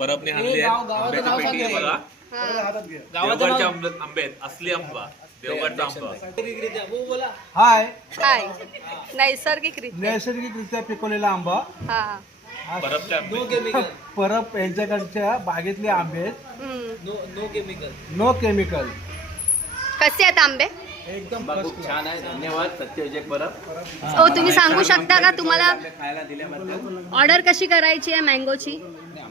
परबने आणली आहेत आंब्याची पेटी आहे बघा. देवगडचे आंबे आंबे आहेत असली आंबा. देवगडचा आंबा. हाय. हाय. नैसर्गिक रित्या नैसर्गिकरित्या पिकवलेला आंबा. हा. परबचे आंबे. परब यांच्याकडच्या बागेतले आंबे आहेत. हम्म. नो केमिकल कसे आहेत आंबे? एकदम खूप छान आहे. धन्यवाद सत्यविजय परब. हो तुम्ही सांगू शकता का तुम्हाला खायला दिल्याबद्दल? ऑर्डर कशी करायची आहे मँगोची?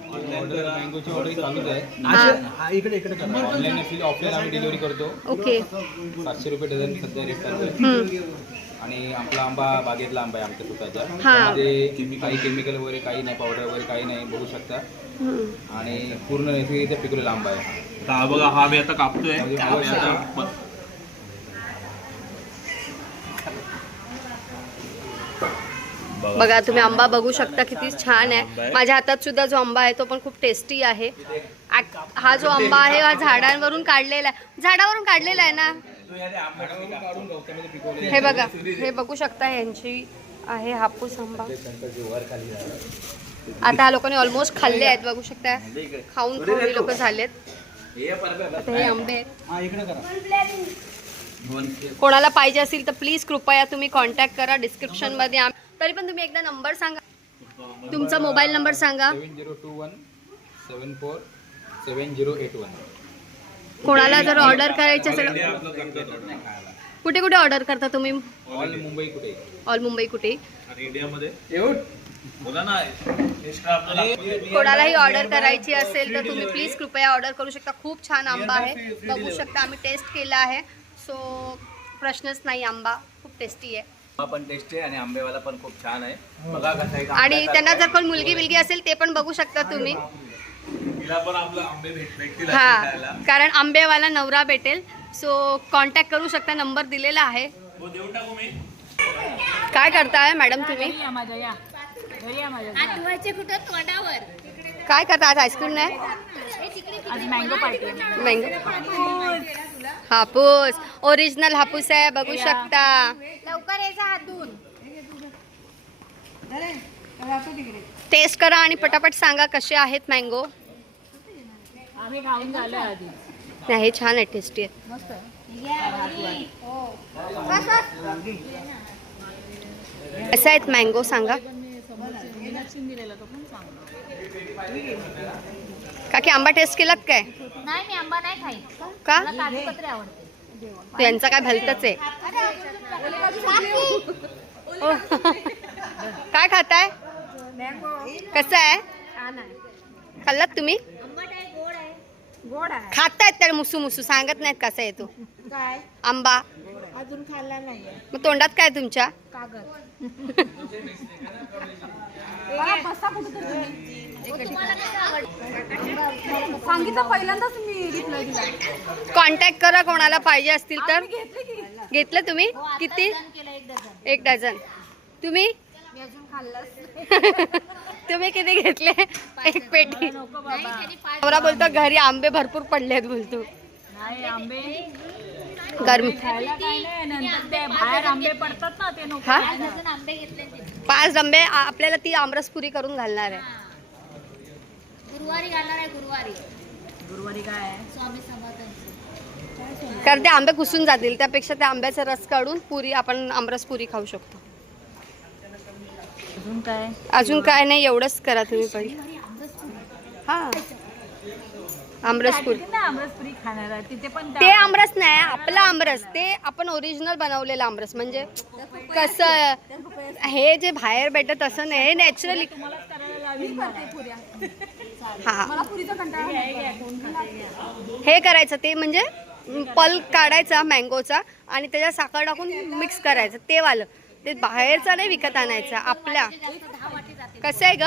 मँगोची ऑर्डर चालूच आहे असे हा, इकडे इकडे करा. ऑनलाईन असेल ऑफलाईन आम्ही डिलिव्हरी करतो. ओके. सातशे रुपये डझन सध्या रेट चालू आहे. हम्म. आणि आपला आंबा बागेतला आंबा आहे आमच्या स्वतःच्या हा. त्यामध्ये काही केमिकल वगैरे काही नाही पावडर वगैरे काही नाही बघू शकता. हम्म. आणि पूर्ण नैसर्गिकरित्या पिकवलेला आंबा आहे हा. बघा हा मी आता कापतोय. मी आता ब- बघा तुम्ही आंबा बघू शकता किती छान आहे. माझ्या हातात सुद्धा जो आंबा आहे तो पण खूप टेस्टी आहे. हा जो आंबा आहे हा झाडांवरून काढलेला आहे. झाडावरून काढलेला आहे ना? हे बघा हे बघू शकता यांची आहे हापूस आंबा. आता ह्या लोकांनी ऑलमोस्ट खाल्ले आहेत बघू शकता. खाऊन खाऊन हे लोक झालेत. आता हे आंबे कोणाला पाहिजे असेल तर प्लीज कृपया तुम्ही कॉन्टॅक्ट करा. डिस्क्रिप्शनमध्ये तरी पण तुम्ही एकदा नंबर सांगा. तुमचा मोबाईल नंबर सांगा. Seven zero two one seven four seven zero eight one कोणाला जर ऑर्डर करायची असेल कुठे कुठे ऑर्डर करता तुम्ही? ऑल मुंबई कुठे? ऑल मुंबई कुठे? कोणालाही ऑर्डर करायची असेल तर तुम्ही प्लीज कृपया ऑर्डर करू शकता. खूप छान आंबा आहे. बघू शकता आम्ही टेस्ट केला आहे. सो प्रश्नच नाही आंबा खूप टेस्टी आहे. आंबा पण टेस्टी आहे आणि आंबेवाला पण खूप छान आहे. बघा कसं आहे आणि त्यांना जर कोण मुलगी बिलगी असेल ते पण बघू शकता तुम्ही. तिला पण आपलं आंबे भेट भेटतील हा असे खायला. कारण आंबेवाला नवरा भेटेल. सो कॉन्टॅक्ट करू शकता नंबर दिलेला आहे. हो, देऊन टाकू मी. काय करताय मॅडम तुम्ही? आठवायचे कुठं? तोंडावर. काय करता आज आईस्क्रीम नाही? आज mango party mango Hapus. Original Hapus आहे बघू शकता. लवकर यायचा हातून. टेस्ट करा आणि पटापट सांगा कसे आहेत मँगो आम्ही खाऊन झालो आधी. नाही हे छान आहे टेस्टी आहे. कसे आहेत मँगो सांगा. काकी आंबा टेस्ट केलात काय? नाही मी आंबा नाही खाई का? मला काजू कत्री आवडते. यांचा काय भलतच आहे. ओ. काय खाताय? कसं आहे? खाल्लात तुम्ही? गोड आहे? खातायत तर मुसू मुसू सांगत नाहीत कसा आहे तो. काय? आंबा. अजून खाल्ला नाहीये. मग तोंडात काय तुमच्या? कागद. सांगितलं पहिल्यांदाच मी रिप्लाय दिला. कॉन्टॅक्ट करा कोणाला पाहिजे असतील तर. घेतलं तुम्ही? किती? केलं एक डझन तुम्ही? तुम्ही किती घेतले? एक पेटी. नवरा बोलतो घरी आंबे भरपूर पडले आहेत बोलतो. नाही आंबे. गरमी. हा? पाच आंबे आ- आपल्याला ती आमरसपुरी करून घालणार आहे. गुरुवारी घालणार आहे गुरुवारी. काय कारण ते आंबे कुसून जातील त्यापेक्षा त्या आंब्याचा रस काढून पुरी आपण आमरस पुरी खाऊ शकतो. अजून काय? अजून काय नाही एवढंच करा तुम्ही पहिले हा. आमरसपुरी. खाणार आहे. तिथे पण ते आमरस नाही आपला आमरस. ते आपण ओरिजिनल बनवलेलं आमरस. म्हणजे कसं हे जे बाहेर भेटत असं नाही हे नॅचरली हा. हे करायचं ते म्हणजे पल काढायचा मँगोचा आणि त्याच्यात साखर टाकून मिक्स करायचं. ते वालं ते बाहेरचं नाही विकत आणायचं आपल्या. कसं आहे ग?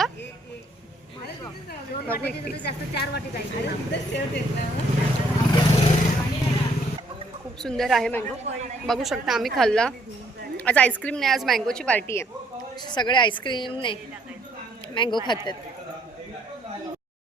खूप सुंदर आहे मँगो बघू शकता आम्ही खाल्ला. आज आईस्क्रीम नाही आज मँगोची पार्टी आहे. सगळे आईस्क्रीम नाही मँगो खातात.